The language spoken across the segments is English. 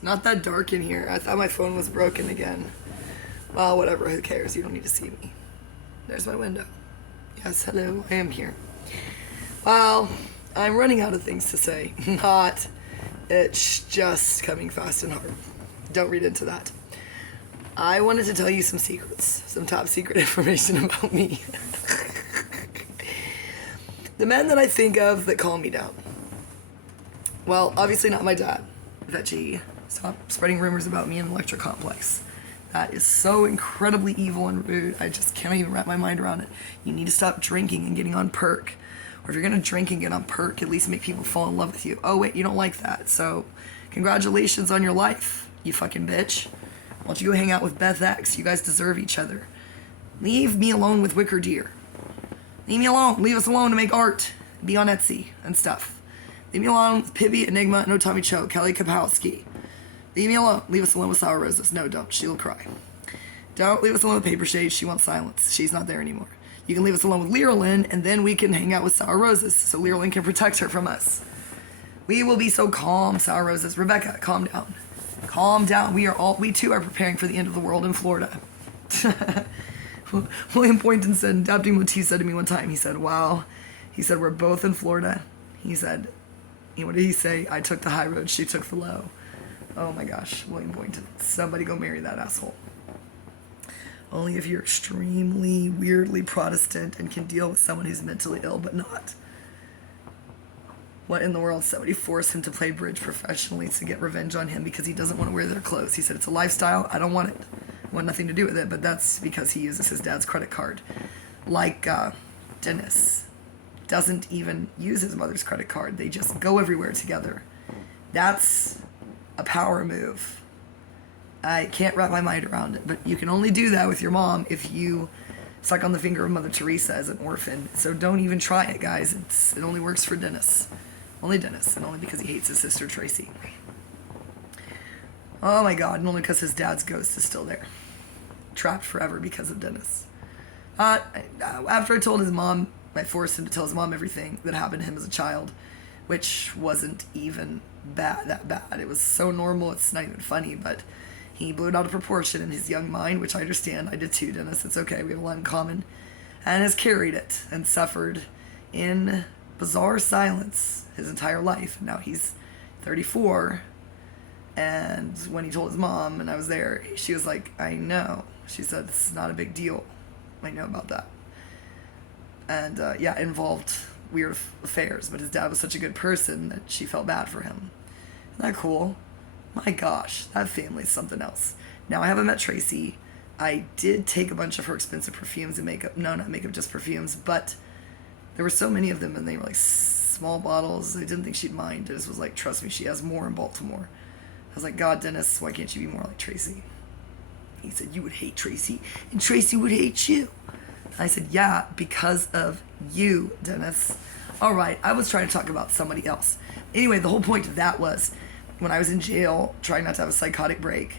It's not that dark in here. I thought my phone was broken again. Well, whatever. Who cares? You don't need to see me. There's my window. Yes, hello. I am here. Well, I'm running out of things to say. Not. It's just coming fast and hard. Don't read into that. I wanted to tell you some secrets. Some top secret information about me. The men that I think of that calm me down. Well, obviously not my dad. Veggie. Stop spreading rumors about me in the lecture complex. That is so incredibly evil and rude. I just can't even wrap my mind around it. You need to stop drinking and getting on perk. Or if you're going to drink and get on perk, at least make people fall in love with you. Oh, wait, you don't like that. So, congratulations on your life, you fucking bitch. Why don't you go hang out with Beth X? You guys deserve each other. Leave me alone with Wicker Deer. Leave me alone. Leave us alone to make art. Be on Etsy and stuff. Leave me alone with Pibby, Enigma, No Tommy Cho, Kelly Kapowski. Leave me alone. Leave us alone with Sour Roses. No, don't. She'll cry. Don't leave us alone with Paper Shade. She wants silence. She's not there anymore. You can leave us alone with Lyralyn, and then we can hang out with Sour Roses, so Lyralyn can protect her from us. We will be so calm, Sour Roses. Rebecca, calm down. Calm down. We too are preparing for the end of the world in Florida. William Poynton said, Adapting Motif said to me one time, he said, wow. He said, we're both in Florida. He said, what did he say? I took the high road, she took the low. Oh my gosh, William Boynton. Somebody go marry that asshole. Only if you're extremely, weirdly Protestant and can deal with someone who's mentally ill, but not. What in the world? Somebody forced him to play bridge professionally to get revenge on him because he doesn't want to wear their clothes. He said, it's a lifestyle, I don't want it. I want nothing to do with it, but that's because he uses his dad's credit card. Like Dennis doesn't even use his mother's credit card. They just go everywhere together. That's a power move. I can't wrap my mind around it, but you can only do that with your mom if you suck on the finger of Mother Teresa as an orphan. So don't even try it, guys. It only works for Dennis. Only Dennis, and only because he hates his sister Tracy. Oh my God, and only because his dad's ghost is still there. Trapped forever because of Dennis. After I told his mom, I forced him to tell his mom everything that happened to him as a child, which wasn't even that bad. It was so normal, it's not even funny, but he blew it out of proportion in his young mind, which I understand. I did too, Dennis. It's okay. We have a lot in common. And has carried it and suffered in bizarre silence his entire life. Now he's 34, and when he told his mom, and I was there, she was like, I know. She said, it's not a big deal. I know about that. And yeah, it involved weird affairs, but his dad was such a good person that she felt bad for him. Isn't that cool? My gosh, that family's something else. Now, I haven't met Tracy. I did take a bunch of her expensive perfumes and makeup. No, not makeup, just perfumes. But there were so many of them, and they were like small bottles. I didn't think she'd mind. Dennis was like, trust me, she has more in Baltimore. I was like, God, Dennis, why can't you be more like Tracy? He said, you would hate Tracy, and Tracy would hate you. I said, yeah, because of you, Dennis. All right, I was trying to talk about somebody else. Anyway, the whole point of that was when I was in jail, trying not to have a psychotic break,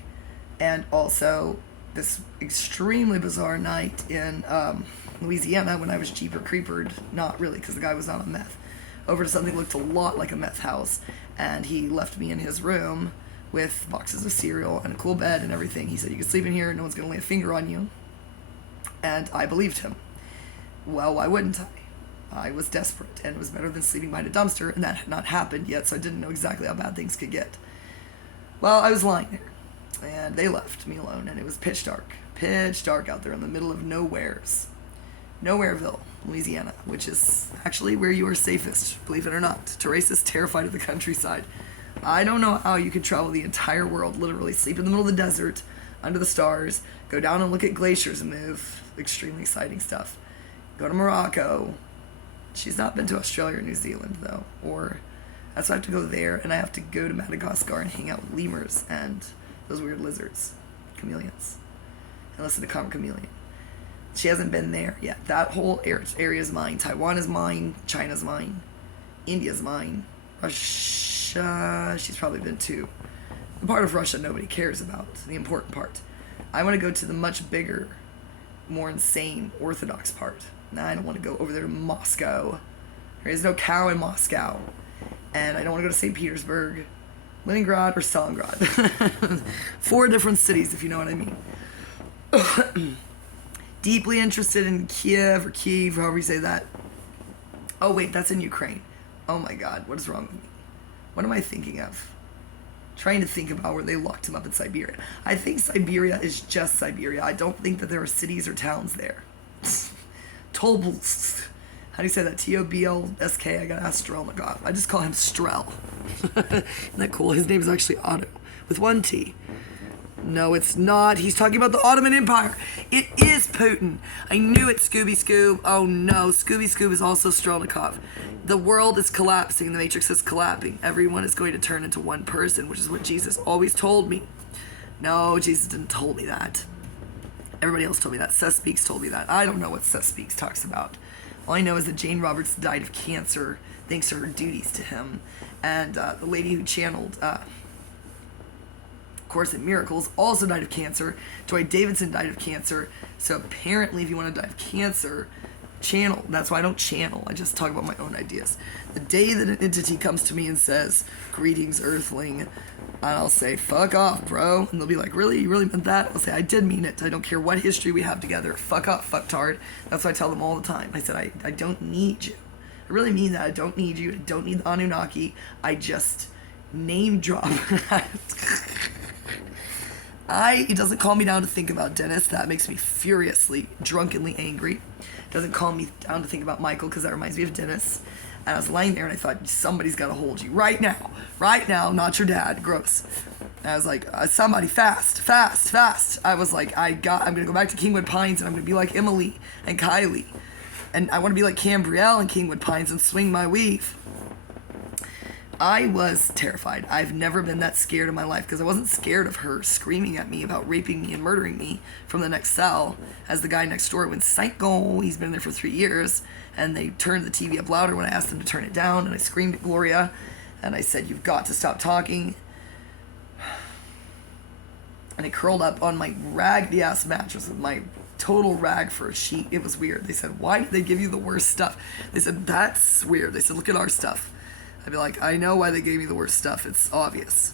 and also this extremely bizarre night in Louisiana when I was Jeeper Creepered, not really, because the guy was not on meth, over to something that looked a lot like a meth house, and he left me in his room with boxes of cereal and a cool bed and everything. He said, you can sleep in here, no one's going to lay a finger on you. And I believed him. Well, why wouldn't I? I was desperate, and it was better than sleeping behind a dumpster, and that had not happened yet, so I didn't know exactly how bad things could get. Well, I was lying there, and they left me alone, and it was pitch dark out there in the middle of nowheres. Nowhereville, Louisiana, which is actually where you are safest, believe it or not. Teresa's terrified of the countryside. I don't know how you could travel the entire world, literally sleep in the middle of the desert, under the stars, go down and look at glaciers move, extremely exciting stuff. Go to Morocco. She's not been to Australia or New Zealand, though, or that's why I have to go there, and I have to go to Madagascar and hang out with lemurs and those weird lizards, chameleons, and listen to Common Chameleon. She hasn't been there yet. That whole area is mine. Taiwan is mine. China's mine. India's mine. Russia, she's probably been to. The part of Russia nobody cares about, the important part. I want to go to the much bigger, more insane Orthodox part. Now, I don't want to go over there to Moscow. There is no cow in Moscow. And I don't want to go to St. Petersburg. Leningrad or Stalingrad. 4 different cities, if you know what I mean. Deeply interested in Kiev or Kiev, however you say that. Oh wait, that's in Ukraine. Oh my god, what is wrong with me? What am I thinking of? Trying to think about where they locked him up in Siberia. I think Siberia is just Siberia. I don't think that there are cities or towns there. Tobolsk. How do you say that? Toblsk. I gotta ask Strelnikov. I just call him Strel. Isn't that cool? His name is actually Otto with 1 T. No, it's not. He's talking about the Ottoman Empire. It is Putin. I knew it, Scooby Scoob. Oh no, Scooby Scoob is also Strelnikov. The world is collapsing. The Matrix is collapsing. Everyone is going to turn into one person, which is what Jesus always told me. No, Jesus didn't tell me that. Everybody else told me that. Seth Speaks told me that. I don't know what Seth Speaks talks about. All I know is that Jane Roberts died of cancer thanks to her duties to him. And the lady who channeled Course in Miracles also died of cancer. Joy Davidson died of cancer. So apparently if you want to die of cancer, channel. That's why I don't channel. I just talk about my own ideas. The day that an entity comes to me and says, "Greetings, Earthling," and I'll say, "Fuck off, bro." And they'll be like, "Really? You really meant that?" I'll say, "I did mean it. I don't care what history we have together. Fuck off, fucktard." That's what I tell them all the time. I said, I don't need you. I really mean that. I don't need you. I don't need the Anunnaki. I just name drop. It doesn't calm me down to think about Dennis. That makes me furiously, drunkenly angry. It doesn't calm me down to think about Michael, because that reminds me of Dennis. And I was lying there and I thought, somebody's got to hold you right now, not your dad. Gross. And I was like, somebody fast. I was like, I'm going to go back to Kingwood Pines and I'm going to be like Emily and Kylie. And I want to be like Cambrielle and Kingwood Pines and swing my weave. I was terrified. I've never been that scared in my life, because I wasn't scared of her screaming at me about raping me and murdering me from the next cell as the guy next door went psycho. He's been there for 3 years, and they turned the TV up louder when I asked them to turn it down, and I screamed at Gloria, and I said, "You've got to stop talking." And I curled up on my raggedy-ass mattress with my total rag for a sheet. It was weird. They said, "Why did they give you the worst stuff?" They said, "That's weird." They said, "Look at our stuff." I'd be like, "I know why they gave me the worst stuff. It's obvious.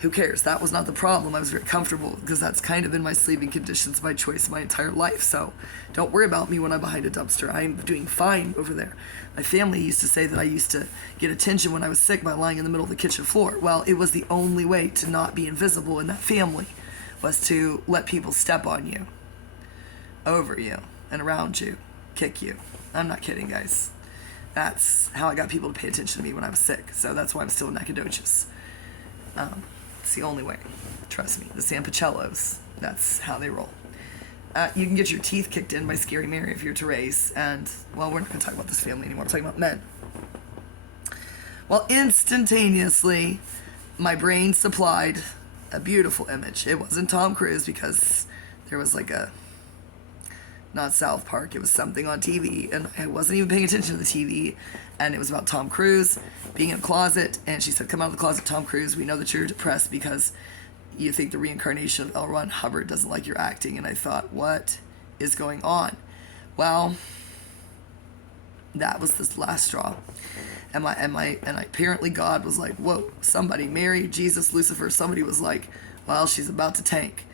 Who cares? That was not the problem. I was very comfortable, because that's kind of been my sleeping conditions by choice my entire life. So don't worry about me when I'm behind a dumpster. I'm doing fine over there." My family used to say that I used to get attention when I was sick by lying in the middle of the kitchen floor. Well, it was the only way to not be invisible in that family, was to let people step on you, over you, and around you, kick you. I'm not kidding, guys. That's how I got people to pay attention to me when I was sick. So that's why I'm still in Nacogdoches. It's the only way. Trust me. The San Pacellos, that's how they roll. You can get your teeth kicked in by Scary Mary if you're Therese. And, well, we're not going to talk about this family anymore. We're talking about men. Well, instantaneously, my brain supplied a beautiful image. It wasn't Tom Cruise, because there was like not South Park, it was something on TV, and I wasn't even paying attention to the TV, and it was about Tom Cruise being in a closet, and she said, "Come out of the closet, Tom Cruise. We know that you're depressed because you think the reincarnation of L. Ron Hubbard doesn't like your acting." And I thought, what is going on? Well, that was this last straw. And apparently God was like, "Whoa, somebody, Mary, Jesus, Lucifer," somebody was like, "Well, she's about to tank."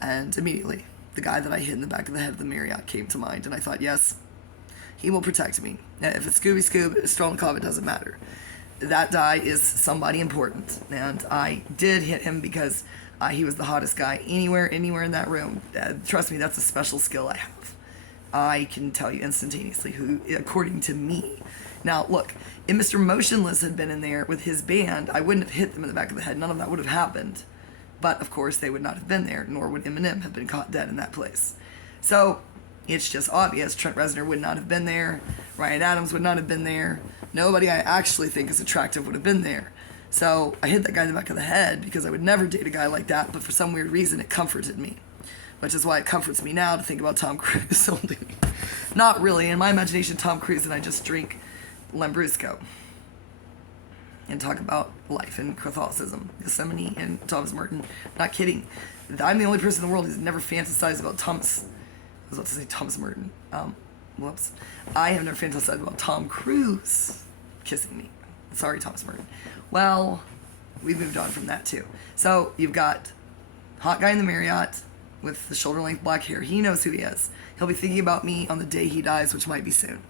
And immediately, the guy that I hit in the back of the head of the Marriott came to mind, and I thought, yes, he will protect me. If it's Scooby Scoob, Strelnikov, it doesn't matter. That guy is somebody important, and I did hit him because he was the hottest guy anywhere in that room. Trust me, that's a special skill I have. I can tell you instantaneously who, according to me. Now, look, if Mr. Motionless had been in there with his band, I wouldn't have hit them in the back of the head. None of that would have happened. But, of course, they would not have been there, nor would Eminem have been caught dead in that place. So, it's just obvious. Trent Reznor would not have been there. Ryan Adams would not have been there. Nobody I actually think is attractive would have been there. So, I hit that guy in the back of the head because I would never date a guy like that, but for some weird reason it comforted me. Which is why it comforts me now to think about Tom Cruise only. Not really. In my imagination, Tom Cruise and I just drink Lambrusco and talk about life and Catholicism, Gethsemane, and Thomas Merton. Not kidding. I'm the only person in the world who's never fantasized about Thomas. I was about to say Thomas Merton. Whoops. I have never fantasized about Tom Cruise kissing me. Sorry, Thomas Merton. Well, we've moved on from that too. So you've got hot guy in the Marriott with the shoulder length black hair. He knows who he is. He'll be thinking about me on the day he dies, which might be soon.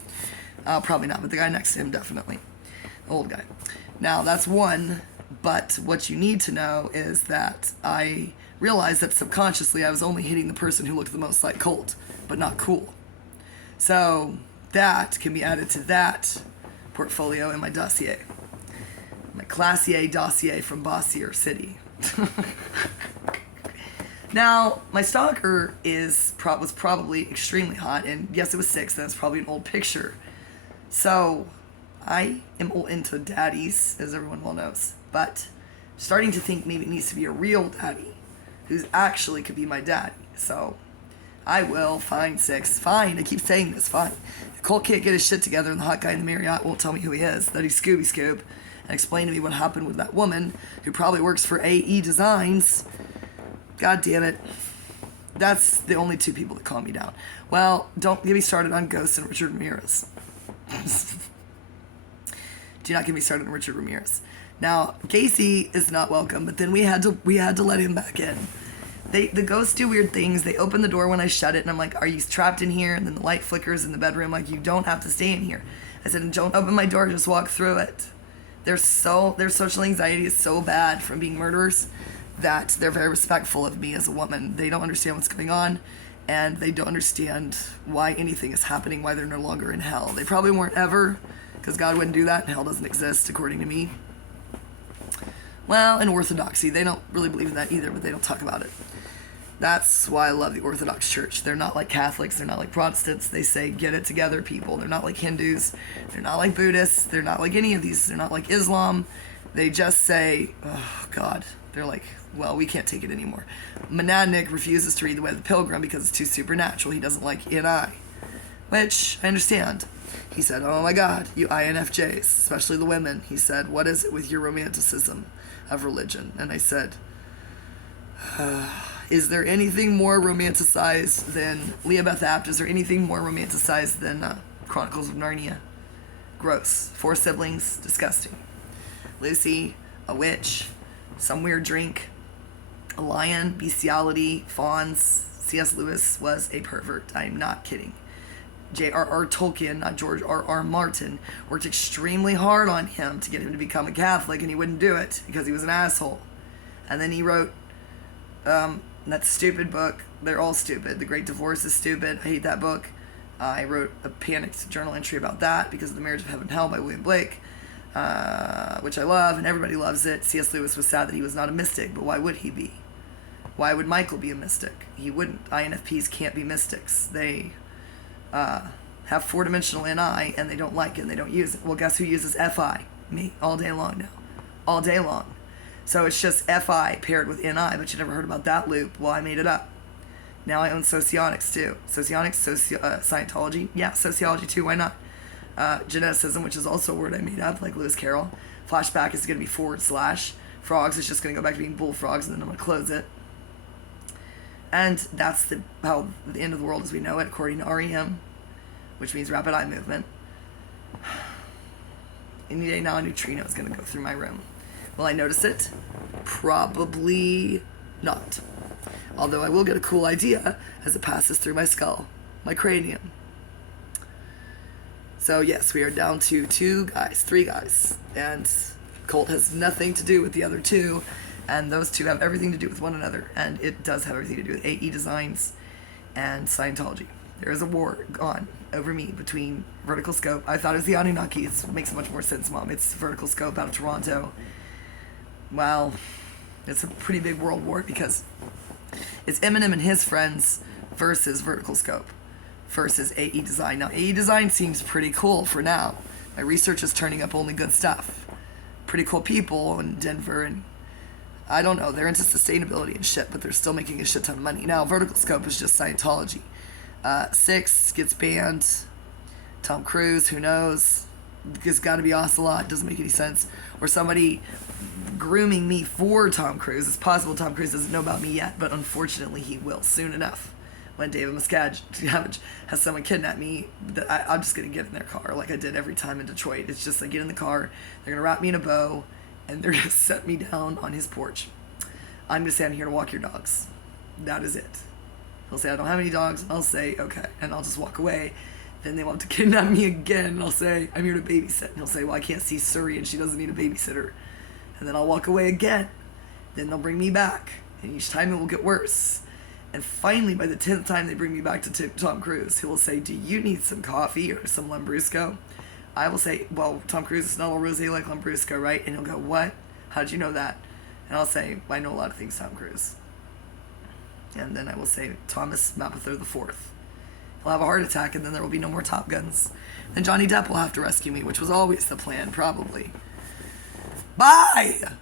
Probably not, but the guy next to him definitely. The old guy. Now that's one, but what you need to know is that I realized that subconsciously I was only hitting the person who looked the most like Colt, but not cool. So that can be added to that portfolio in my dossier. My Classier dossier from Bossier City. Now, my stalker was probably extremely hot, and yes, it was 6, that's probably an old picture. So, I am all into daddies, as everyone well knows, but starting to think maybe it needs to be a real daddy, who's actually could be my daddy. So, I will find 6. Fine, I keep saying this, fine. If Colt can't get his shit together and the hot guy in the Marriott won't tell me who he is, that he's Scooby Scoob, and explain to me what happened with that woman, who probably works for AE Designs. God damn it. That's the only 2 people that calm me down. Well, don't get me started on Ghost and Richard Ramirez. Do not get me started on Richard Ramirez. Now, Gacy is not welcome, but then we had to let him back in. The ghosts do weird things. They open the door when I shut it, and I'm like, are you trapped in here? And then the light flickers in the bedroom, like, you don't have to stay in here. I said, don't open my door, just walk through it. Their social anxiety is so bad from being murderers that they're very respectful of me as a woman. They don't understand what's going on, and they don't understand why anything is happening, why they're no longer in hell. They probably weren't ever, because God wouldn't do that, and hell doesn't exist, according to me. Well, in Orthodoxy, they don't really believe in that either, but they don't talk about it. That's why I love the Orthodox Church. They're not like Catholics, they're not like Protestants. They say, get it together, people. They're not like Hindus, they're not like Buddhists, they're not like any of these, they're not like Islam. They just say, oh, God. They're like, well, we can't take it anymore. Monadnik refuses to read The Way of the Pilgrim because it's too supernatural. He doesn't like NI, which I understand. He said, oh my God, you INFJs, especially the women. He said, what is it with your romanticism of religion? And I said, is there anything more romanticized than Leah Beth Apt? Is there anything more romanticized than Chronicles of Narnia? Gross. 4 siblings, disgusting. Lucy, a witch, some weird drink, a lion, bestiality, fawns. C.S. Lewis was a pervert. I'm not kidding. J.R.R. Tolkien, not George R.R. Martin, worked extremely hard on him to get him to become a Catholic, and he wouldn't do it because he was an asshole. And then he wrote that stupid book. They're all stupid. The Great Divorce is stupid. I hate that book. I wrote a panicked journal entry about that because of The Marriage of Heaven and Hell by William Blake. Which I love, and everybody loves it. C.S. Lewis was sad that he was not a mystic, but why would he be? Why would Michael be a mystic? He wouldn't. INFPs can't be mystics. They have 4-dimensional NI, and they don't like it, and they don't use it. Well, guess who uses FI? Me, all day long now. All day long. So it's just FI paired with NI, but you never heard about that loop. Well, I made it up. Now I own Socionics, too. Socionics, Scientology. Yeah, sociology, too. Why not? Geneticism, which is also a word I made up, like Lewis Carroll. Flashback is going to be / frogs is just going to go back to being bullfrogs, and then I'm going to close it. And that's how the end of the world as we know it, according to REM, which means rapid eye movement. Any day now, a neutrino is going to go through my room. Will I notice it? Probably not. Although I will get a cool idea as it passes through my skull, my cranium. So yes, we are down to 3 guys, and Colt has nothing to do with the other 2, and those 2 have everything to do with one another, and it does have everything to do with AE Designs and Scientology. There is a war on over me between Vertical Scope. I thought it was the Anunnaki. It makes much more sense, Mom. It's Vertical Scope out of Toronto. Well, it's a pretty big world war because it's Eminem and his friends versus Vertical Scope versus AE Design. Now, AE Design seems pretty cool for now. My research is turning up only good stuff. Pretty cool people in Denver, and I don't know, they're into sustainability and shit, but they're still making a shit ton of money. Now, Vertical Scope is just Scientology. 6 gets banned. Tom Cruise, who knows? It's got to be Ocelot. Doesn't make any sense. Or somebody grooming me for Tom Cruise. It's possible Tom Cruise doesn't know about me yet, but unfortunately he will soon enough. When David Miscavige has someone kidnap me, I'm just going to get in their car like I did every time in Detroit. It's just I get in the car, they're going to wrap me in a bow, and they're gonna set me down on his porch. I'm gonna say, I'm here to walk your dogs. That is it. He'll say, I don't have any dogs. I'll say, okay. And I'll just walk away. Then they want to kidnap me again. And I'll say, I'm here to babysit. And he'll say, well, I can't see Suri and she doesn't need a babysitter. And then I'll walk away again. Then they'll bring me back. And each time it will get worse. And finally, by the 10th time they bring me back to Tom Cruise, he will say, do you need some coffee or some Lambrusco? I will say, well, Tom Cruise is not all rosé like Lambrusco, right? And he'll go, what? How'd you know that? And I'll say, I know a lot of things, Tom Cruise. And then I will say, Thomas Mapother IV. He'll have a heart attack, and then there will be no more Top Guns. Then Johnny Depp will have to rescue me, which was always the plan, probably. Bye!